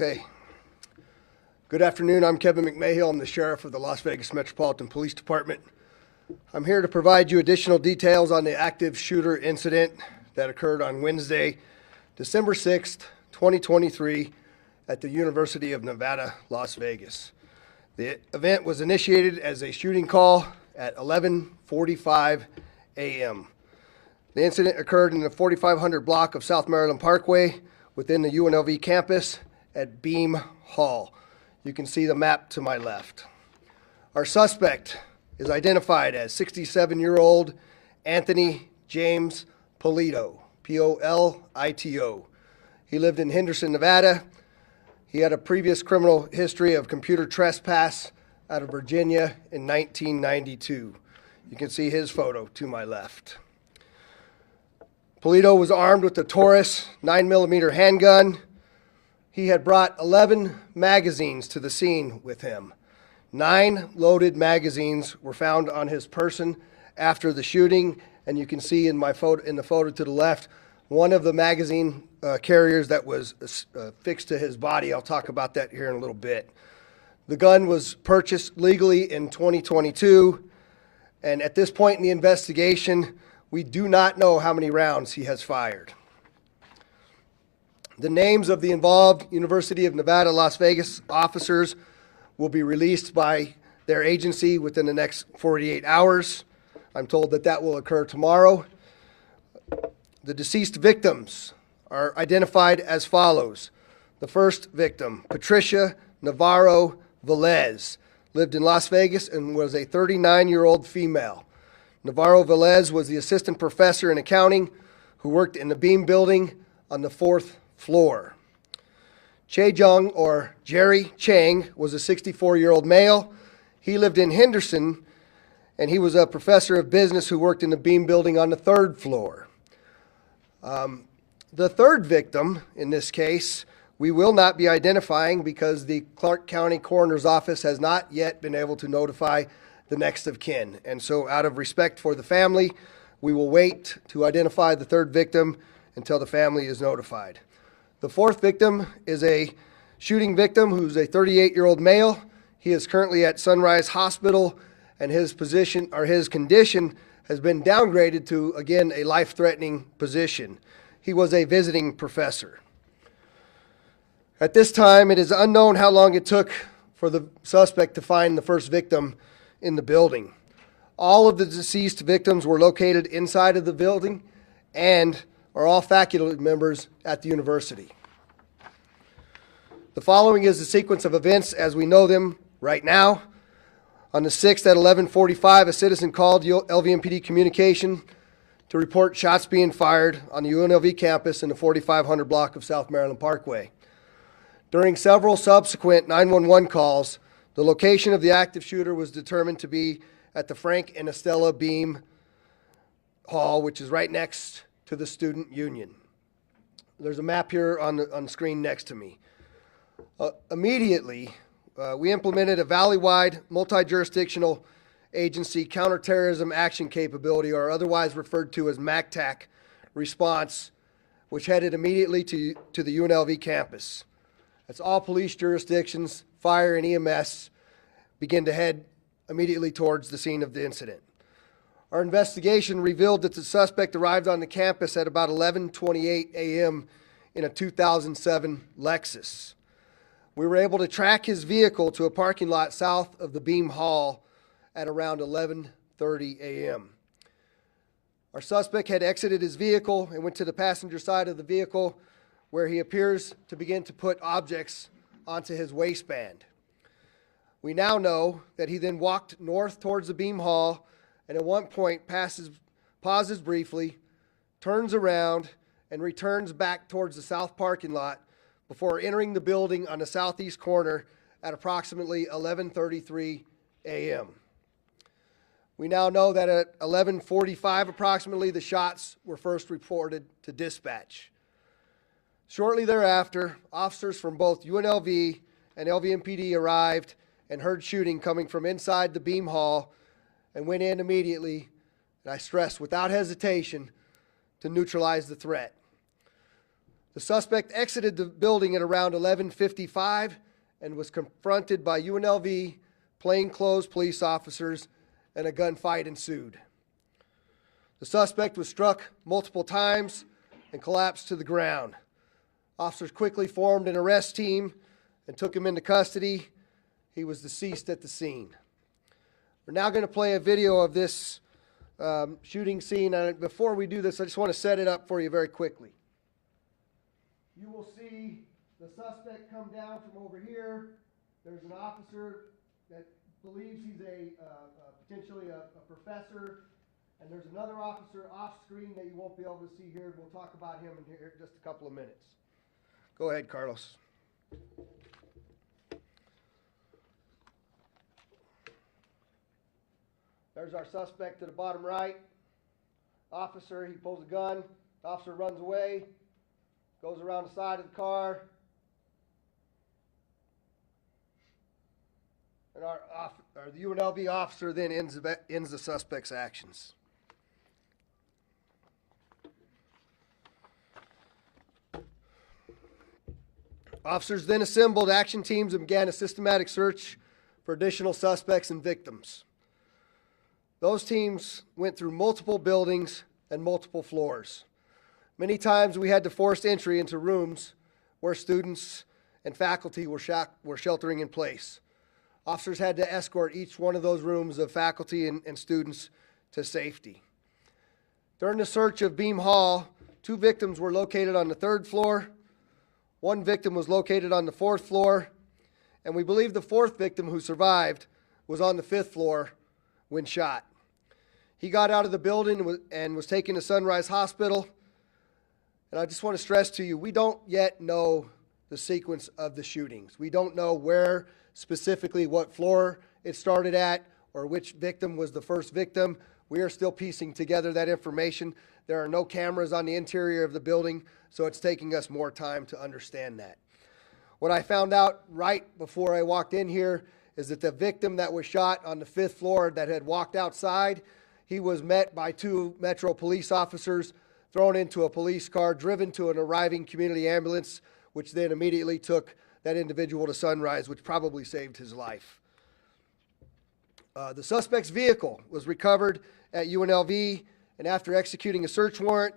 Okay. Good afternoon. I'm Kevin McMahill. I'm the Sheriff of the Las Vegas Metropolitan Police Department. I'm here to provide you additional details on the active shooter incident that occurred on Wednesday, December 6th, 2023 at the University of Nevada, Las Vegas. The event was initiated as a shooting call at 11:45 a.m. The incident occurred in the 4500 block of South Maryland Parkway within the UNLV campus at Beam Hall. You can see the map to my left. Our suspect is identified as 67-year-old Anthony James Polito, P-O-L-I-T-O. He lived in Henderson, Nevada. He had a previous criminal history of computer trespass out of Virginia in 1992. You can see his photo to my left. Polito was armed with a Taurus 9mm handgun. He had brought 11 magazines to the scene with him. 9 loaded magazines were found on his person after the shooting, and you can see in the photo to the left, one of the magazine carriers that was fixed to his body. I'll talk about that here in a little bit. The gun was purchased legally in 2022, and at this point in the investigation, we do not know how many rounds he has fired. The names of the involved University of Nevada, Las Vegas officers will be released by their agency within the next 48 hours. I'm told that that will occur tomorrow. The deceased victims are identified as follows. The first victim, Patricia Navarro Velez, lived in Las Vegas and was a 39-year-old female. Navarro Velez was the assistant professor in accounting who worked in the Beam building on the 4th floor. Che Jung, or Jerry Chang, was a 64-year-old male. He lived in Henderson, and he was a professor of business who worked in the Beam building on the 3rd floor. The third victim in this case, we will not be identifying because the Clark County Coroner's Office has not yet been able to notify the next of kin. And so out of respect for the family, we will wait to identify the third victim until the family is notified. The fourth victim is a shooting victim who's a 38-year-old male. He is currently at Sunrise Hospital, and his condition has been downgraded to, again, a life-threatening position. He was a visiting professor. At this time, it is unknown how long it took for the suspect to find the first victim in the building. All of the deceased victims were located inside of the building and are all faculty members at the university. The following is the sequence of events as we know them right now. On the 6th at 11:45, a citizen called LVMPD Communication to report shots being fired on the UNLV campus in the 4500 block of South Maryland Parkway. During several subsequent 911 calls, the location of the active shooter was determined to be at the Frank and Estella Beam Hall, which is right next to the Student Union. There's a map here on the screen next to me. Immediately, we implemented a valley-wide, multi-jurisdictional agency counterterrorism action capability, or otherwise referred to as MACTAC response, which headed immediately to the UNLV campus. That's all police jurisdictions, fire and EMS begin to head immediately towards the scene of the incident. Our investigation revealed that the suspect arrived on the campus at about 11:28 a.m. in a 2007 Lexus. We were able to track his vehicle to a parking lot south of the Beam Hall at around 11:30 a.m. Our suspect had exited his vehicle and went to the passenger side of the vehicle, where he appears to begin to put objects onto his waistband. We now know that he then walked north towards the Beam Hall and at one point pauses briefly, turns around, and returns back towards the south parking lot before entering the building on the southeast corner at approximately 11:33 a.m. We now know that at 11:45 approximately, the shots were first reported to dispatch. Shortly thereafter, officers from both UNLV and LVMPD arrived and heard shooting coming from inside the Beam Hall and went in immediately, and I stress without hesitation, to neutralize the threat. The suspect exited the building at around 11:55 and was confronted by UNLV plainclothes police officers, and a gunfight ensued. The suspect was struck multiple times and collapsed to the ground. Officers quickly formed an arrest team and took him into custody. He was deceased at the scene. We're now going to play a video of this shooting scene. And before we do this, I just want to set it up for you very quickly. You will see the suspect come down from over here. There's an officer that believes he's potentially a professor. And there's another officer off screen that you won't be able to see here. We'll talk about him in here just a couple of minutes. Go ahead, Carlos. There's our suspect to the bottom right. Officer, he pulls a gun. The officer runs away, goes around the side of the car. And the UNLV officer then ends the suspect's actions. Officers then assembled action teams and began a systematic search for additional suspects and victims. Those teams went through multiple buildings and multiple floors. Many times we had to force entry into rooms where students and faculty were sheltering in place. Officers had to escort each one of those rooms of faculty and students to safety. During the search of Beam Hall, 2 victims were located on the 3rd floor. 1 victim was located on the 4th floor, and we believe the 4th victim who survived was on the 5th floor when shot. He got out of the building and was taken to Sunrise Hospital. And I just want to stress to you, we don't yet know the sequence of the shootings. We don't know where specifically, what floor it started at, or which victim was the first victim. We are still piecing together that information. There are no cameras on the interior of the building, so it's taking us more time to understand that. What I found out right before I walked in here is that the victim that was shot on the 5th floor that had walked outside, he was met by 2 Metro police officers, thrown into a police car, driven to an arriving community ambulance, which then immediately took that individual to Sunrise, which probably saved his life. The suspect's vehicle was recovered at UNLV, and after executing a search warrant,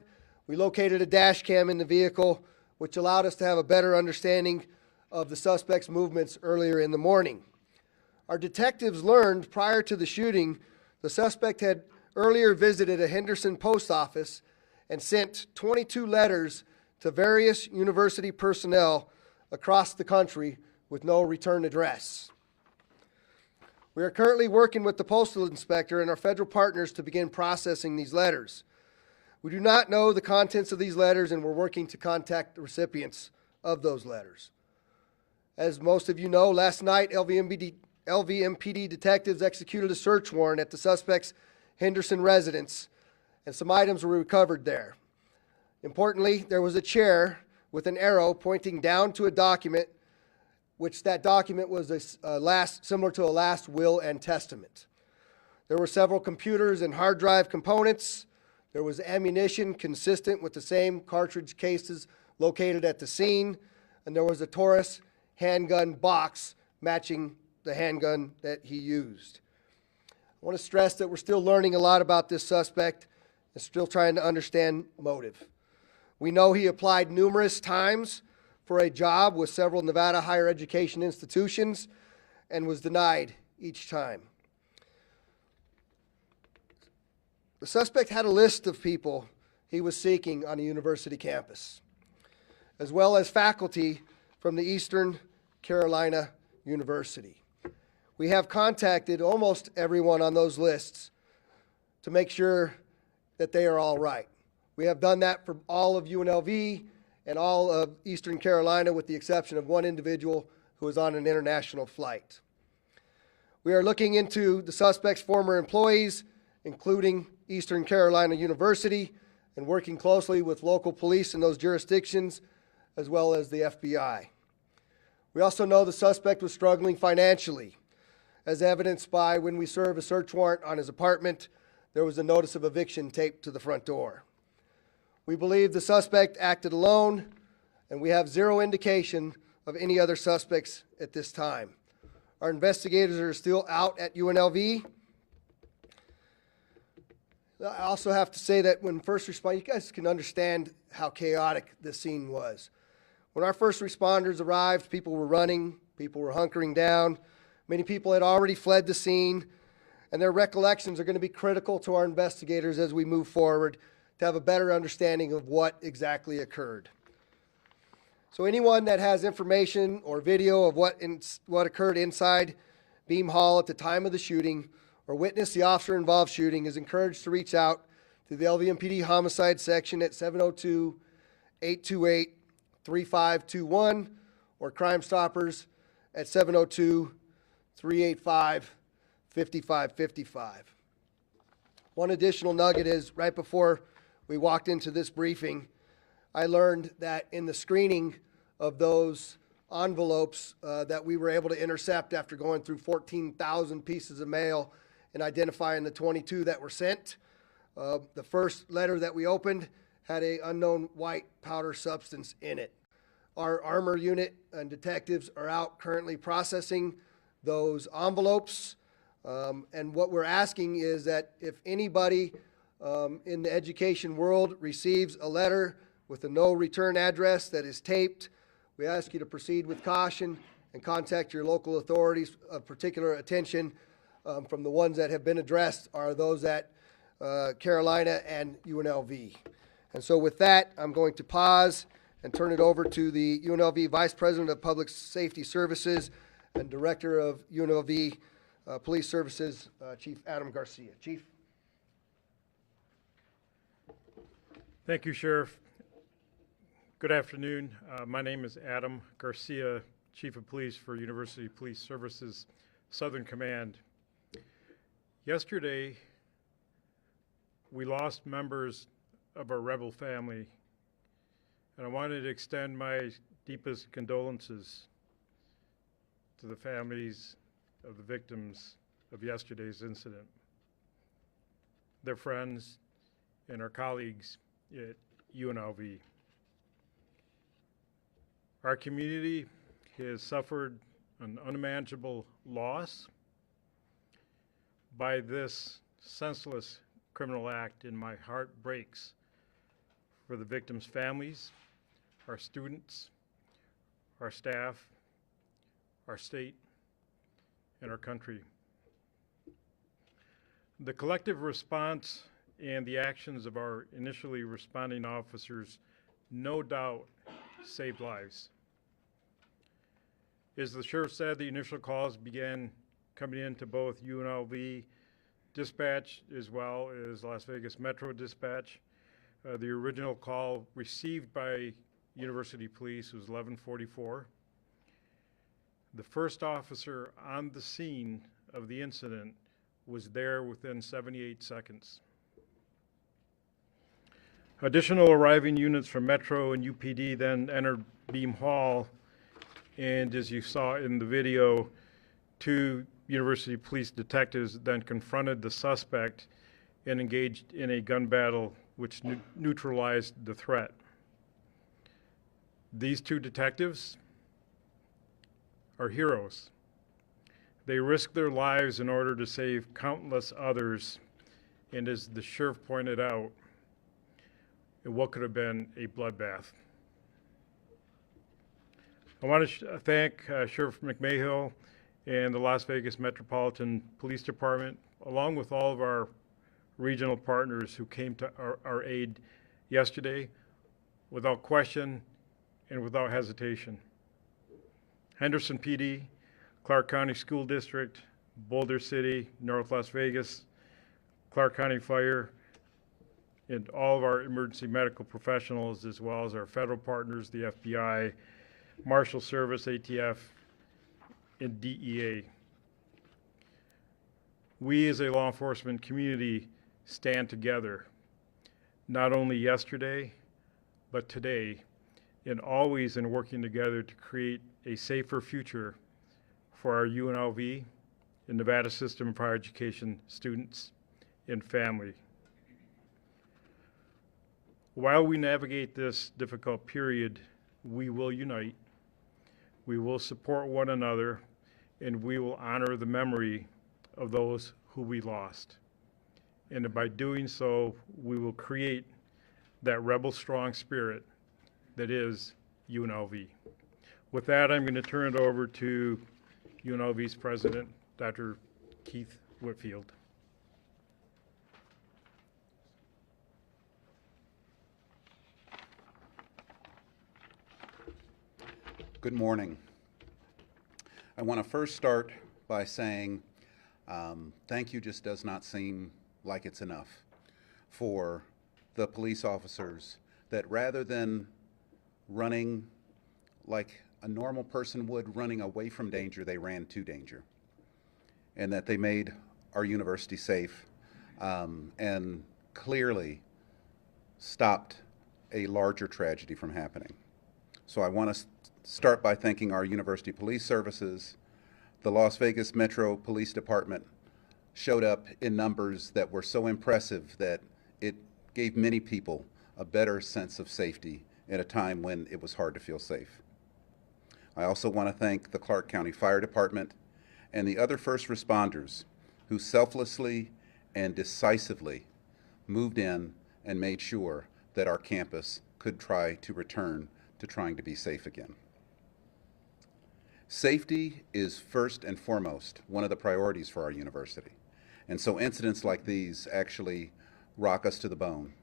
we located a dash cam in the vehicle, which allowed us to have a better understanding of the suspect's movements earlier in the morning. Our detectives learned prior to the shooting, the suspect had earlier visited a Henderson post office and sent 22 letters to various university personnel across the country with no return address. We are currently working with the postal inspector and our federal partners to begin processing these letters. We do not know the contents of these letters, and we're working to contact the recipients of those letters. As most of you know, last night LVMPD detectives executed a search warrant at the suspect's Henderson residence, and some items were recovered there. Importantly, there was a chair with an arrow pointing down to a document, which that document was similar to a last will and testament. There were several computers and hard drive components. There was ammunition consistent with the same cartridge cases located at the scene, and there was a Taurus handgun box matching the handgun that he used. I want to stress that we're still learning a lot about this suspect and still trying to understand motive. We know he applied numerous times for a job with several Nevada higher education institutions and was denied each time. The suspect had a list of people he was seeking on a university campus, as well as faculty from the Eastern Carolina University. We have contacted almost everyone on those lists to make sure that they are all right. We have done that for all of UNLV and all of Eastern Carolina, with the exception of one individual who was on an international flight. We are looking into the suspect's former employees, including Eastern Carolina University, and working closely with local police in those jurisdictions, as well as the FBI. We also know the suspect was struggling financially, as evidenced by when we served a search warrant on his apartment, there was a notice of eviction taped to the front door. We believe the suspect acted alone, and we have zero indication of any other suspects at this time. Our investigators are still out at UNLV. I also have to say that when first responders, you guys can understand how chaotic this scene was. When our first responders arrived, people were running, people were hunkering down. Many people had already fled the scene, and their recollections are going to be critical to our investigators as we move forward to have a better understanding of what exactly occurred. So anyone that has information or video of what occurred inside Beam Hall at the time of the shooting or witnessed the officer-involved shooting is encouraged to reach out to the LVMPD Homicide Section at 702-828-3521 or Crime Stoppers at 702-385-5555. One additional nugget is right before we walked into this briefing, I learned that in the screening of those envelopes that we were able to intercept after going through 14,000 pieces of mail and identifying the 22 that were sent, the first letter that we opened had an unknown white powder substance in it. Our armor unit and detectives are out currently processing those envelopes, and what we're asking is that if anybody in the education world receives a letter with a no return address that is taped, we ask you to proceed with caution and contact your local authorities. Of particular attention from the ones that have been addressed are those at Carolina and UNLV. And so with that, I'm going to pause and turn it over to the UNLV Vice President of Public Safety Services and Director of UNLV Police Services, Chief Adam Garcia. Chief. Thank you, Sheriff. Good afternoon. My name is Adam Garcia, Chief of Police for University Police Services, Southern Command. Yesterday, we lost members of our rebel family, and I wanted to extend my deepest condolences to the families of the victims of yesterday's incident, their friends, and our colleagues at UNLV. Our community has suffered an unimaginable loss by this senseless criminal act, and my heart breaks for the victims' families, our students, our staff, our state, and our country. The collective response and the actions of our initially responding officers no doubt saved lives. As the sheriff said, the initial calls began coming into both UNLV dispatch as well as Las Vegas Metro dispatch. The original call received by University Police was 11:44. The first officer on the scene of the incident was there within 78 seconds. Additional arriving units from Metro and UPD then entered Beam Hall, and as you saw in the video, two University Police detectives then confronted the suspect and engaged in a gun battle which neutralized the threat. These two detectives are heroes. They risked their lives in order to save countless others, and as the sheriff pointed out, in what could have been a bloodbath. I want to thank Sheriff McMahill and the Las Vegas Metropolitan Police Department, along with all of our regional partners who came to our aid yesterday without question and without hesitation. Henderson PD, Clark County School District, Boulder City, North Las Vegas, Clark County Fire, and all of our emergency medical professionals, as well as our federal partners, the FBI, Marshal Service, ATF, and DEA. We as a law enforcement community stand together, not only yesterday, but today, and always in working together to create a safer future for our UNLV and Nevada System of Higher Education students and family. While we navigate this difficult period, we will unite, we will support one another, and we will honor the memory of those who we lost. And by doing so, we will create that rebel strong spirit that is UNLV. With that, I'm going to turn it over to UNLV's president, Dr. Keith Whitfield. Good morning. I want to first start by saying thank you just does not seem like it's enough for the police officers that rather than running like a normal person would, running away from danger, they ran to danger, and that they made our university safe and clearly stopped a larger tragedy from happening. So I want to start by thanking our university police services. The Las Vegas Metro Police Department showed up in numbers that were so impressive that it gave many people a better sense of safety at a time when it was hard to feel safe. I also want to thank the Clark County Fire Department and the other first responders who selflessly and decisively moved in and made sure that our campus could try to return to trying to be safe again. Safety is first and foremost one of the priorities for our university. And so incidents like these actually rock us to the bone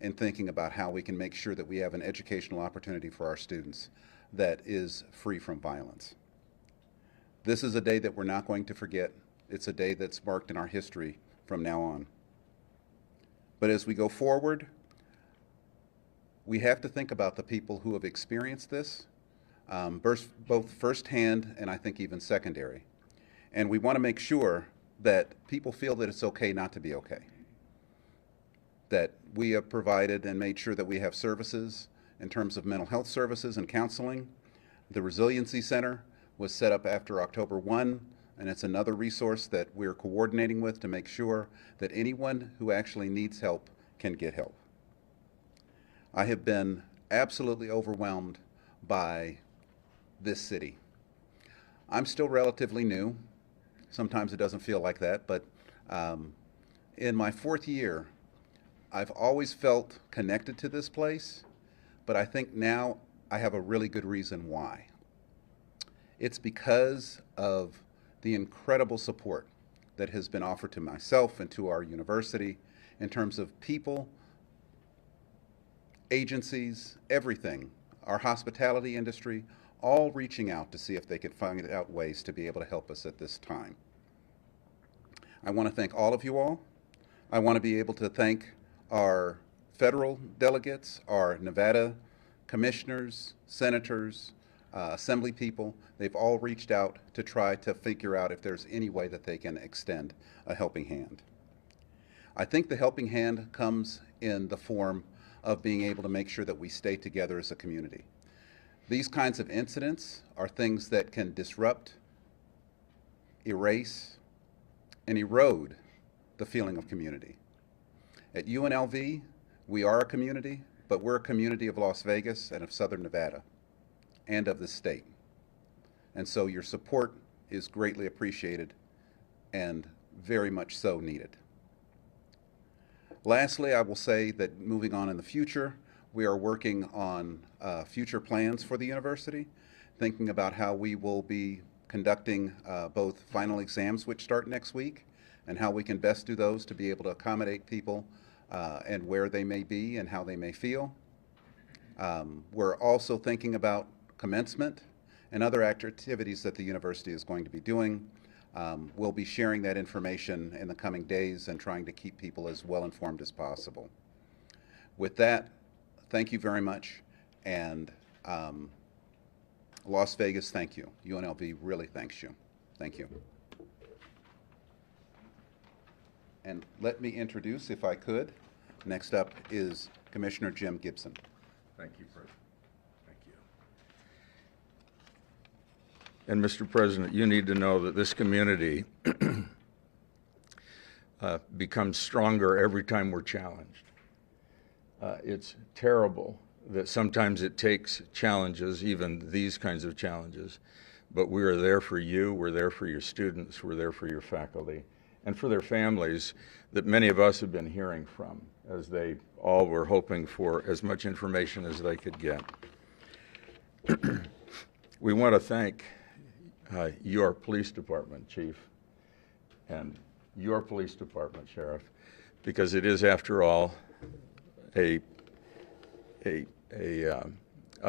in thinking about how we can make sure that we have an educational opportunity for our students that is free from violence. This is a day that we're not going to forget. It's a day that's marked in our history from now on. But as we go forward, we have to think about the people who have experienced this, both firsthand and I think even secondary. And we want to make sure that people feel that it's okay not to be okay. That we have provided and made sure that we have services in terms of mental health services and counseling. The Resiliency Center was set up after October 1, and it's another resource that we're coordinating with to make sure that anyone who actually needs help can get help. I have been absolutely overwhelmed by this city. I'm still relatively new. Sometimes it doesn't feel like that, but in my 4th year, I've always felt connected to this place, but I think now I have a really good reason why. It's because of the incredible support that has been offered to myself and to our university in terms of people, agencies, everything, our hospitality industry, all reaching out to see if they could find out ways to be able to help us at this time. I want to thank all of you all. I want to be able to thank our federal delegates, our Nevada commissioners, senators, assembly people. They've all reached out to try to figure out if there's any way that they can extend a helping hand. I think the helping hand comes in the form of being able to make sure that we stay together as a community. These kinds of incidents are things that can disrupt, erase, and erode the feeling of community. At UNLV, we are a community, but we're a community of Las Vegas and of Southern Nevada and of the state. And so your support is greatly appreciated and very much so needed. Lastly, I will say that moving on in the future, we are working on future plans for the university, thinking about how we will be conducting both final exams, which start next week, and how we can best do those to be able to accommodate people and where they may be and how they may feel. We're also thinking about commencement and other activities that the university is going to be doing. We'll be sharing that information in the coming days and trying to keep people as well informed as possible. With that, thank you very much, and Las Vegas, thank you. UNLV really thanks you. Thank you. And let me introduce, if I could, next up is Commissioner Jim Gibson. Thank you, President. Thank you. And Mr. President, you need to know that this community becomes stronger every time we're challenged. It's terrible that sometimes it takes challenges, even these kinds of challenges, but we are there for you, we're there for your students, we're there for your faculty, and for their families that many of us have been hearing from as they all were hoping for as much information as they could get. We want to thank your police department, Chief, and your police department, Sheriff, because it is, after all, a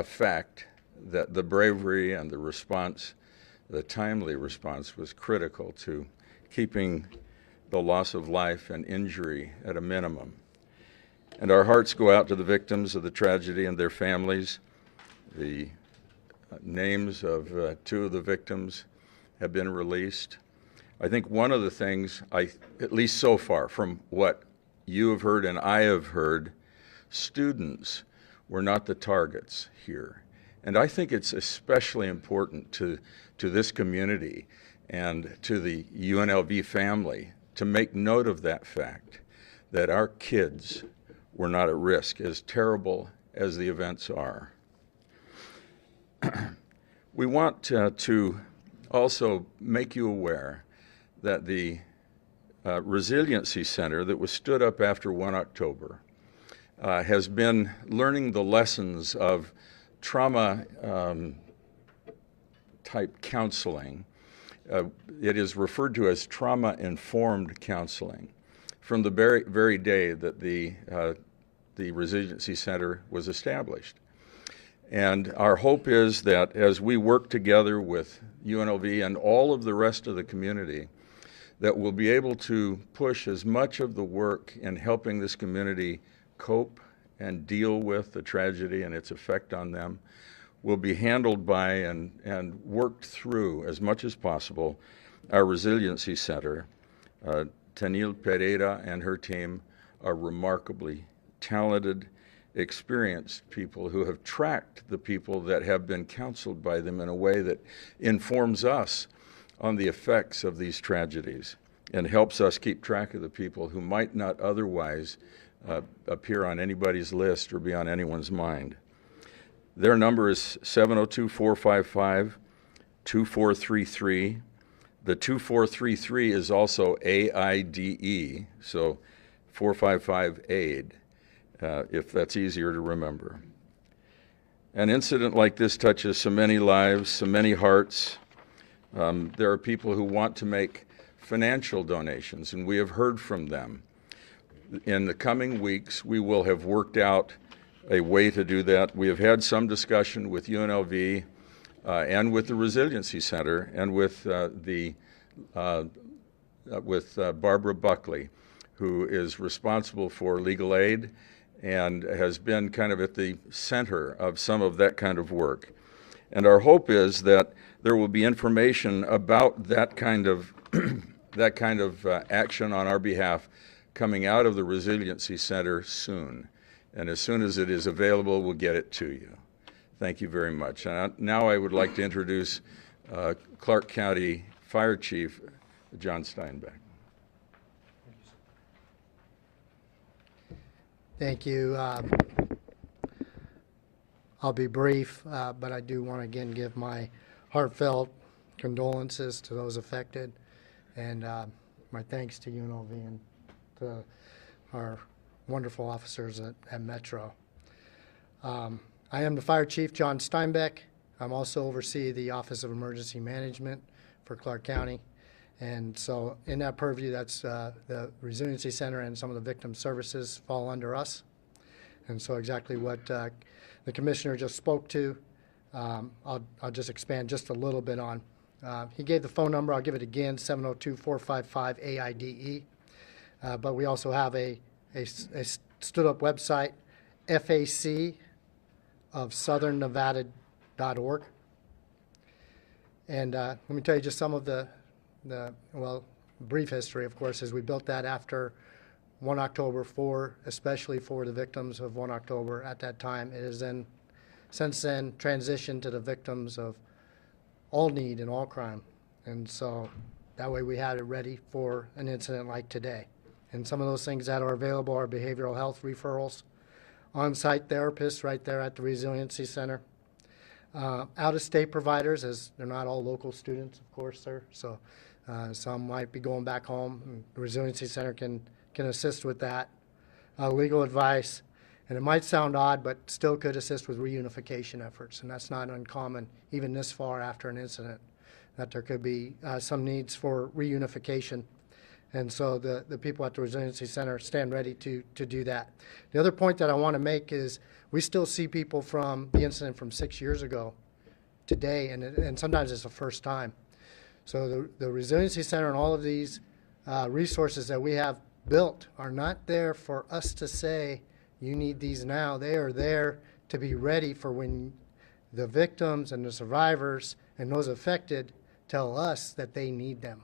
fact that the bravery and the response, the timely response, was critical to keeping the loss of life and injury at a minimum. And our hearts go out to the victims of the tragedy and their families. The names of 2 of the victims have been released. I think one of the things, at least so far, from what you have heard and I have heard, students were not the targets here. And I think it's especially important to this community and to the UNLV family to make note of that fact, that our kids were not at risk, as terrible as the events are. We want to also make you aware that the Resiliency Center that was stood up after 1 October has been learning the lessons of trauma type counseling. It is referred to as trauma-informed counseling from the very day that the Resiliency Center was established. And our hope is that as we work together with UNLV and all of the rest of the community, that we'll be able to push as much of the work in helping this community cope and deal with the tragedy and its effect on them will be handled by and worked through as much as possible our Resiliency Center. Tanil Pereira and her team are remarkably talented, experienced people who have tracked the people that have been counseled by them in a way that informs us on the effects of these tragedies and helps us keep track of the people who might not otherwise appear on anybody's list or be on anyone's mind. Their number is 702-455-2433. The 2433 is also AIDE, so 455-AID, if that's easier to remember. An incident like this touches so many lives, so many hearts. There are people who want to make financial donations, and we have heard from them. In the coming weeks, we will have worked out a way to do that. We have had some discussion with UNLV and with the Resiliency Center and with Barbara Buckley, who is responsible for legal aid and has been kind of at the center of some of that kind of work. And our hope is that there will be information about that kind of action on our behalf coming out of the Resiliency Center soon. And as soon as it is available, we'll get it to you. Thank you very much. Now I would like to introduce Clark County Fire Chief John Steinbeck. Thank you. I'll be brief, but I do want to again give my heartfelt condolences to those affected, and my thanks to UNLV and to our wonderful officers at Metro. I am the Fire Chief, John Steinbeck. I'm also oversee the Office of Emergency Management for Clark County. And so in that purview, that's the Resiliency Center and some of the victim services fall under us. And so exactly what the Commissioner just spoke to, I'll just expand just a little bit on. He gave the phone number. I'll give it again, 702-455-AIDE. But we also have a stood-up website, FAC of southernnevada.org. And let me tell you just some of the brief history, of course, is we built that after 1 October especially for the victims of 1 October at that time. It has then, since then, transitioned to the victims of all need and all crime. And so that way we had it ready for an incident like today. And some of those things that are available are behavioral health referrals on-site therapists right there at the Resiliency Center. Out-of-state providers, as they're not all local students, of course, sir. So some might be going back home. And the Resiliency Center can assist with that. Legal advice, and it might sound odd, but still could assist with reunification efforts, and that's not uncommon, even this far after an incident, that there could be some needs for reunification. And so the people at the Resiliency Center stand ready to do that. The other point that I want to make is we still see people from the incident from 6 years ago today, and sometimes it's the first time. So the Resiliency Center and all of these resources that we have built are not there for us to say, you need these now. They are there to be ready for when the victims and the survivors and those affected tell us that they need them.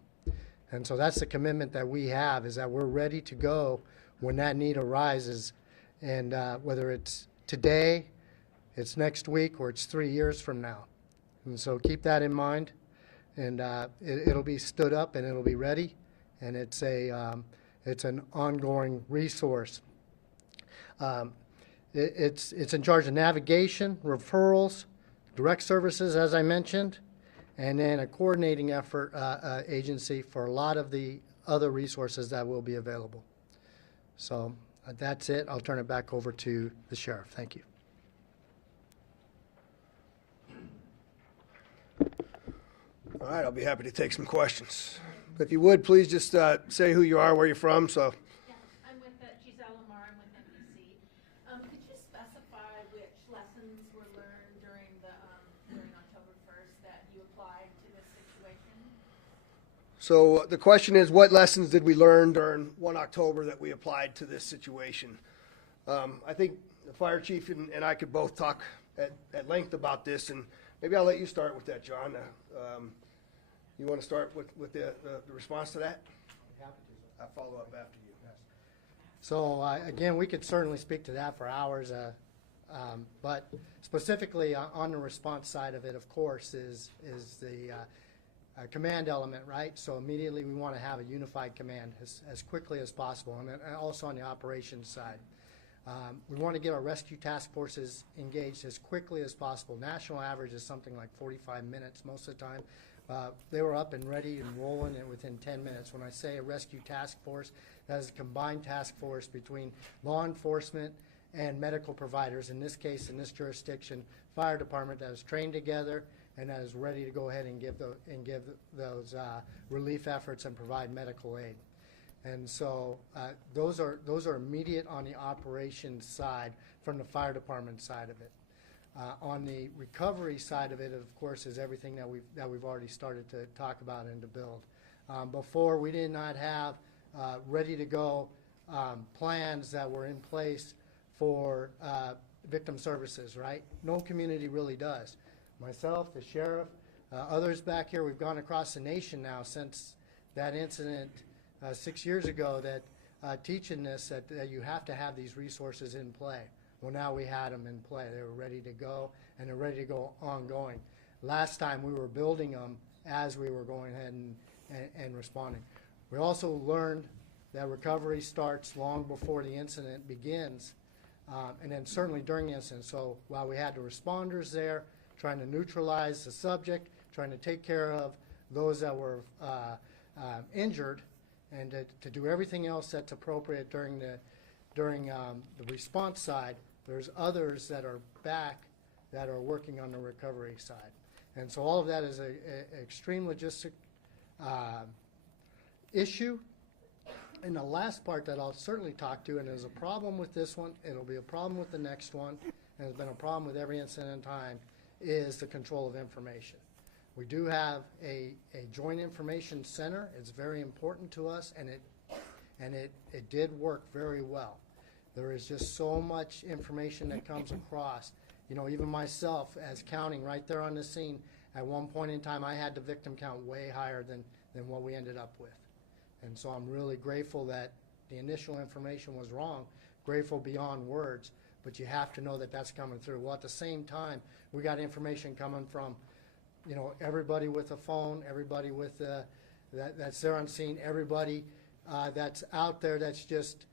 And so that's the commitment that we have, is that we're ready to go when that need arises. And whether it's today, it's next week, or it's 3 years from now. And so keep that in mind. And it'll be stood up and it'll be ready. And it's an ongoing resource. It's in charge of navigation, referrals, direct services, as I mentioned, and then a coordinating effort agency for a lot of the other resources that will be available. So that's it. I'll turn it back over to the sheriff. Thank you. All right, I'll be happy to take some questions. If you would, please just say who you are, where you're from. So, Yeah, I'm with Giselle Lamar. I'm with NBC. Could you specify which lessons were learned during October 1st that you applied to this situation? so the question is, what lessons did we learn during 1 October that we applied to this situation? I think the fire chief and I could both talk at length about this, and maybe I'll let you start with that, John. You want to start with the response to that? I'll follow up after you. So again, we could certainly speak to that for hours, but specifically on the response side of it, of course, is the command element, right? So immediately we want to have a unified command as quickly as possible, and also on the operations side. We want to get our rescue task forces engaged as quickly as possible. National average is something like 45 minutes most of the time. They were up and ready and rolling within 10 minutes. When I say a rescue task force, that is a combined task force between law enforcement and medical providers. In this case, in this jurisdiction, fire department that is trained together and that is ready to go ahead and give those relief efforts and provide medical aid. And so those are immediate on the operations side from the fire department side of it. On the recovery side of it, of course, is everything that we've already started to talk about and to build. Before, we did not have ready to go plans that were in place for victim services, right? No community really does. Myself, the sheriff, others back here, we've gone across the nation now since that incident 6 years ago that teaching this, that you have to have these resources in play. Well, now we had them in play. They were ready to go, and they're ready to go ongoing. Last time we were building them as we were going ahead and responding. We also learned that recovery starts long before the incident begins, and then certainly during the incident. So while we had the responders there trying to neutralize the subject, trying to take care of those that were injured, and to do everything else that's appropriate during the response side, there's others that are back that are working on the recovery side. And so all of that is an extreme logistic issue. And the last part that I'll certainly talk to, and there's a problem with this one, it'll be a problem with the next one, and it's been a problem with every incident in time, is the control of information. We do have a joint information center. It's very important to us, and it did work very well. There is just so much information that comes across. You know, even myself as counting right there on the scene, at one point in time I had the victim count way higher than what we ended up with. And so I'm really grateful that the initial information was wrong, grateful beyond words, but you have to know that that's coming through. Well, at the same time, we got information coming from, you know, everybody with a phone, everybody with that's there on scene, everybody that's out there that's just,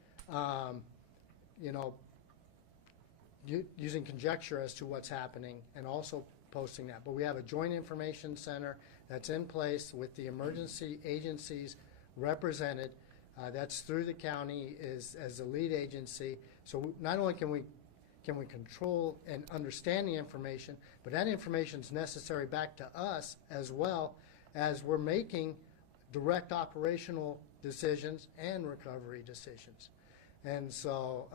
you know, using conjecture as to what's happening and also posting that. But we have a joint information center that's in place with the emergency agencies represented. That's through the county as the lead agency. So not only can we control and understand the information, but that information is necessary back to us as well as we're making direct operational decisions and recovery decisions. And so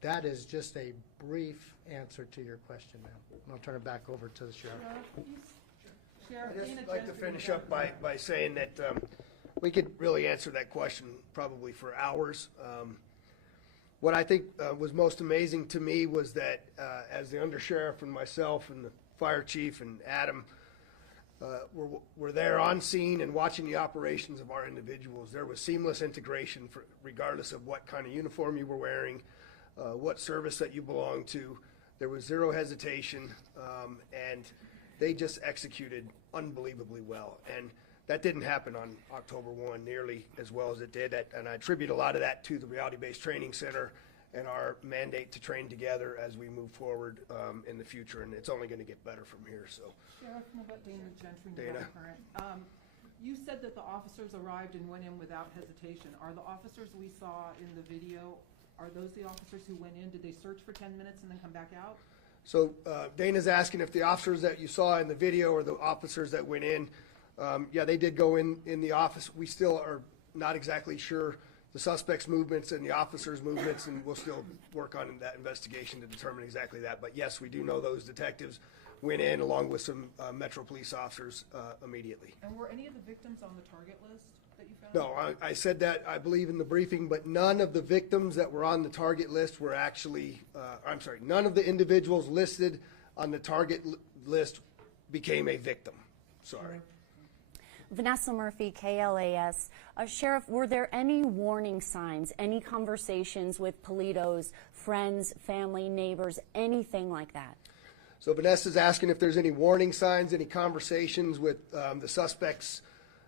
that is just a brief answer to your question, ma'am. I'll turn it back over to the sheriff. Sheriff, I'd being just a like to gentleman finish up by saying that we could really answer that question probably for hours. What I think was most amazing to me was that as the undersheriff and myself and the fire chief and Adam were there on scene and watching the operations of our individuals, there was seamless integration regardless of what kind of uniform you were wearing, what service that you belonged to. There was zero hesitation, and they just executed unbelievably well. And that didn't happen on October 1 nearly as well as it did. And I attribute a lot of that to the Reality-Based Training Center and our mandate to train together as we move forward in the future. And it's only going to get better from here. So, Sheriff, Dana Gentry, Dana. Nevada Current. You said that the officers arrived and went in without hesitation. Are the officers we saw in the video, are those the officers who went in? Did they search for 10 minutes and then come back out? so Dana's asking if the officers that you saw in the video are the officers that went in. Yeah, they did go in the office. We still are not exactly sure the suspect's movements and the officers' movements, and we'll still work on that investigation to determine exactly that. But yes, we do know those detectives went in along with some Metro Police officers immediately. And were any of the victims on the target list that you found? No, I said that, I believe, in the briefing, but none of the victims that were on the target list were actually, I'm sorry, none of the individuals listed on the target list became a victim. Sorry. Vanessa Murphy, KLAS. Sheriff, were there any warning signs, any conversations with Polito's friends, family, neighbors, anything like that? So Vanessa's asking if there's any warning signs, any conversations with the suspect's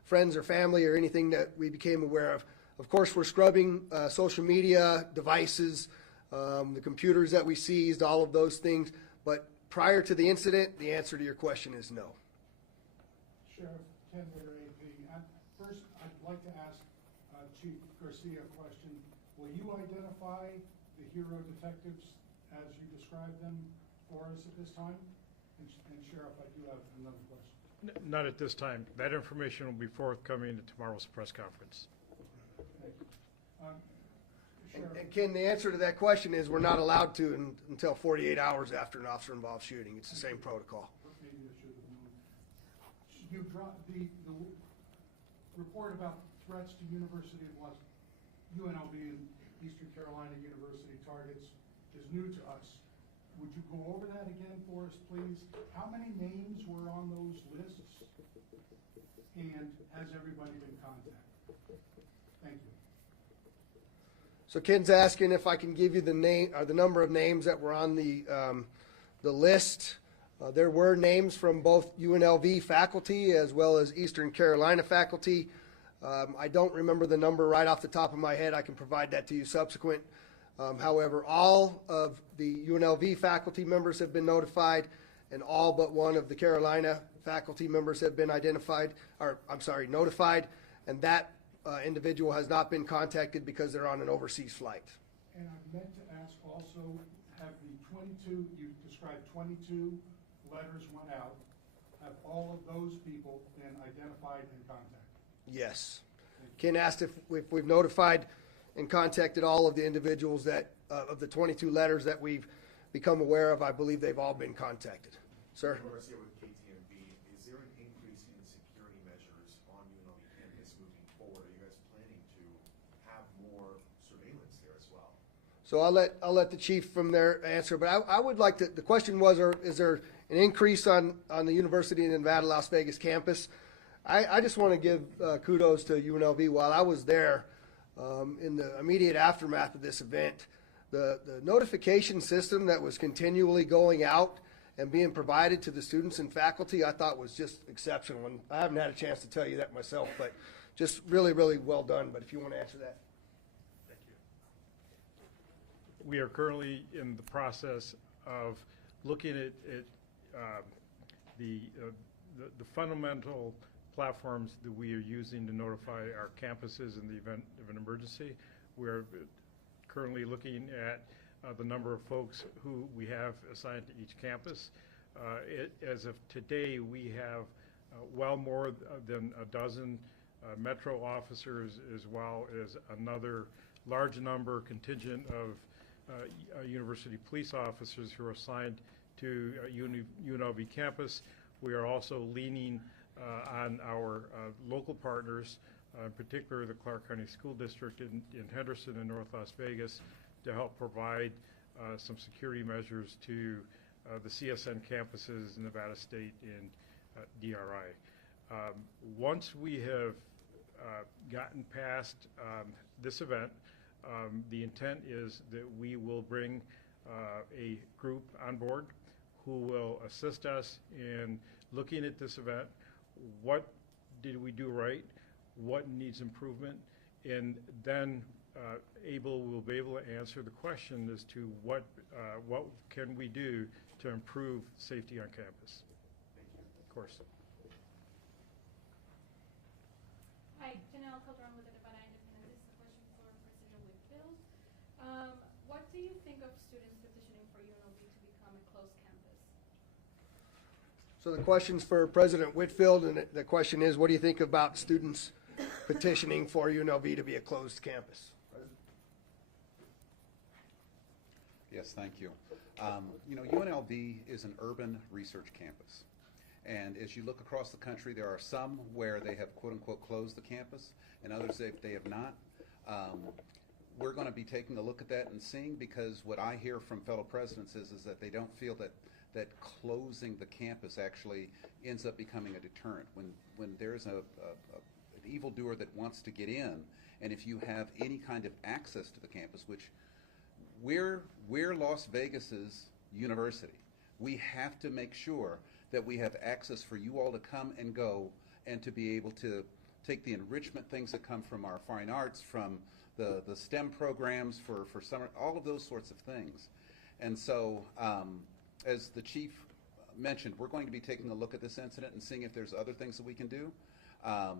friends or family or anything that we became aware of. Of course, we're scrubbing social media devices, the computers that we seized, all of those things. But prior to the incident, the answer to your question is no. Sheriff Ken Witter, AP. First, I'd like to ask Chief Garcia a question. Will you identify the hero detectives as you describe them for us at this time? And Sheriff, I do have another question. Not at this time. That information will be forthcoming at tomorrow's press conference. Thank you. Sheriff, And Ken, the answer to that question is we're not allowed to until 48 hours after an officer-involved shooting. It's the same protocol. maybe I should have known. You dropped the report about threats to University of UNLV and Eastern Carolina University targets is new to us. Would you go over that again for us, please? How many names were on those lists? And has everybody been contacted? Thank you. So Ken's asking if I can give you the name or the number of names that were on the list. There were names from both UNLV faculty as well as Eastern Carolina faculty. I don't remember the number right off the top of my head. I can provide that to you subsequent. However, all of the UNLV faculty members have been notified, and all but one of the Carolina faculty members have been notified, and that individual has not been contacted because they're on an overseas flight. And I meant to ask also, have the 22, you described 22 letters went out, have all of those people been identified and contacted? Yes. Ken asked if we've notified and contacted all of the individuals that, of the 22 letters that we've become aware of. I believe they've all been contacted. Sir? Garcia with KTMB, is there an increase in security measures on UNLV campus moving forward? Are you guys planning to have more surveillance there as well? So I'll let the chief from there answer, but I would like to, the question was, is there an increase on the University of Nevada, Las Vegas campus? I just want to give kudos to UNLV. While I was there in the immediate aftermath of this event, the notification system that was continually going out and being provided to the students and faculty, I thought was just exceptional. And I haven't had a chance to tell you that myself, but just really, really well done. But if you want to answer that. we are currently in the process of looking at the fundamental platforms that we are using to notify our campuses in the event of an emergency. We are currently looking at the number of folks who we have assigned to each campus. As of today, we have well more than a dozen Metro officers, as well as another large number contingent of university police officers who are assigned to UNLV campus. We are also leaning on our local partners, in particular the Clark County School District in Henderson and North Las Vegas, to help provide some security measures to the CSN campuses in Nevada State and DRI. Once we have gotten past this event, the intent is that we will bring a group on board who will assist us in looking at this event. What did we do right? What needs improvement? And then we'll be able to answer the question as to what can we do to improve safety on campus. Of course. Hi, Janelle Calderon with the Nevada Independent. This is a question for President Whitfield. What do you think of students petitioning for UNLV to become a closed campus? So the question's for President Whitfield, and the question is, what do you think about students petitioning for UNLV to be a closed campus? Yes, thank you. UNLV is an urban research campus. And as you look across the country, there are some where they have quote-unquote closed the campus, and others they have not. We're going to be taking a look at that and seeing, because what I hear from fellow presidents is that they don't feel that closing the campus actually ends up becoming a deterrent. When there's an evildoer that wants to get in, and if you have any kind of access to the campus, which we're Las Vegas's university, we have to make sure that we have access for you all to come and go, and to be able to take the enrichment things that come from our fine arts, from the STEM programs for summer, all of those sorts of things. And so, as the chief mentioned, we're going to be taking a look at this incident and seeing if there's other things that we can do. I'll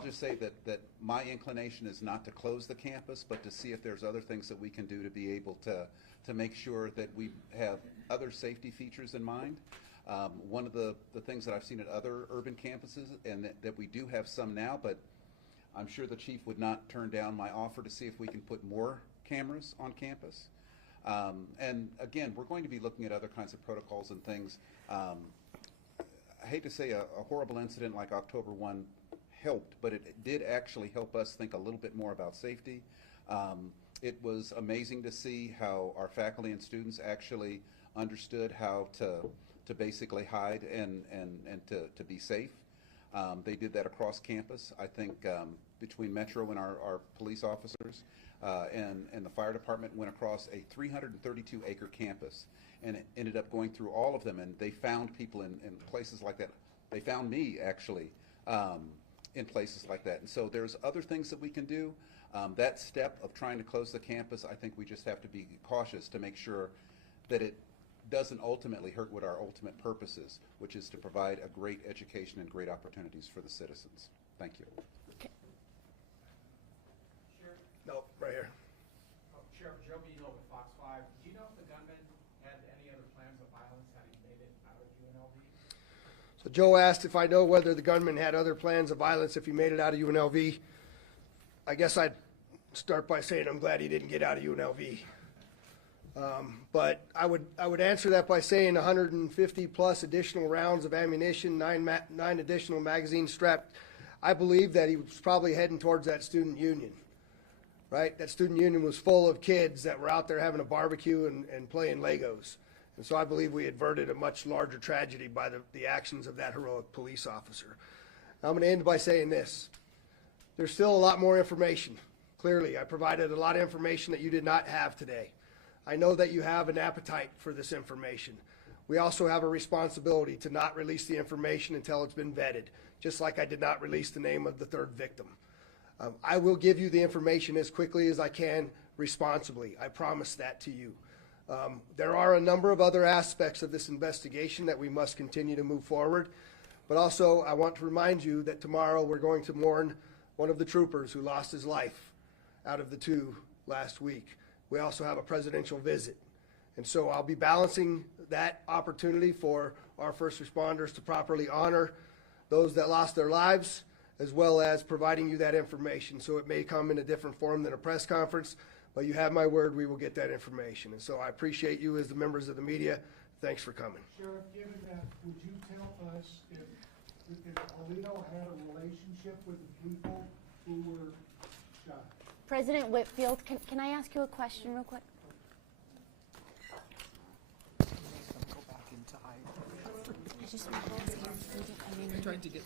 just say that my inclination is not to close the campus, but to see if there's other things that we can do to be able to make sure that we have other safety features in mind. One of the things that I've seen at other urban campuses, and that we do have some now, but I'm sure the chief would not turn down my offer to see if we can put more cameras on campus. And again, we're going to be looking at other kinds of protocols and things. I hate to say a horrible incident like October 1 helped, but it did actually help us think a little bit more about safety. It was amazing to see how our faculty and students actually understood how to basically hide and to be safe. They did that across campus. I think between Metro and our police officers and the fire department went across a 332-acre campus, and it ended up going through all of them, and they found people in places like that. They found me, actually, in places like that. And so there's other things that we can do. That step of trying to close the campus, I think we just have to be cautious to make sure that it doesn't ultimately hurt what our ultimate purpose is, which is to provide a great education and great opportunities for the citizens. Thank you. No, right here. Sheriff Joe Beadle with Fox 5. Do you know if the gunman had any other plans of violence had he made it out of UNLV? So Joe asked if I know whether the gunman had other plans of violence if he made it out of UNLV. I guess I'd start by saying I'm glad he didn't get out of UNLV. But I would answer that by saying 150 plus additional rounds of ammunition, nine additional magazines strapped. I believe that he was probably heading towards that student union, right? That student union was full of kids that were out there having a barbecue and playing Legos. And so I believe we averted a much larger tragedy by the actions of that heroic police officer. I'm going to end by saying this. There's still a lot more information. Clearly, I provided a lot of information that you did not have today. I know that you have an appetite for this information. We also have a responsibility to not release the information until it's been vetted, just like I did not release the name of the third victim. I will give you the information as quickly as I can responsibly. I promise that to you. There are a number of other aspects of this investigation that we must continue to move forward. But also, I want to remind you that tomorrow we're going to mourn one of the troopers who lost his life out of the 2 last week. We also have a presidential visit. And so I'll be balancing that opportunity for our first responders to properly honor those that lost their lives, as well as providing you that information. So it may come in a different form than a press conference, but you have my word, we will get that information. And so I appreciate you as the members of the media. Thanks for coming. Sheriff, given that, would you tell us if Alito had a relationship with the people who were shot? President Whitfield, can I ask you a question real quick? I just want to ask you, I mean, Trying to get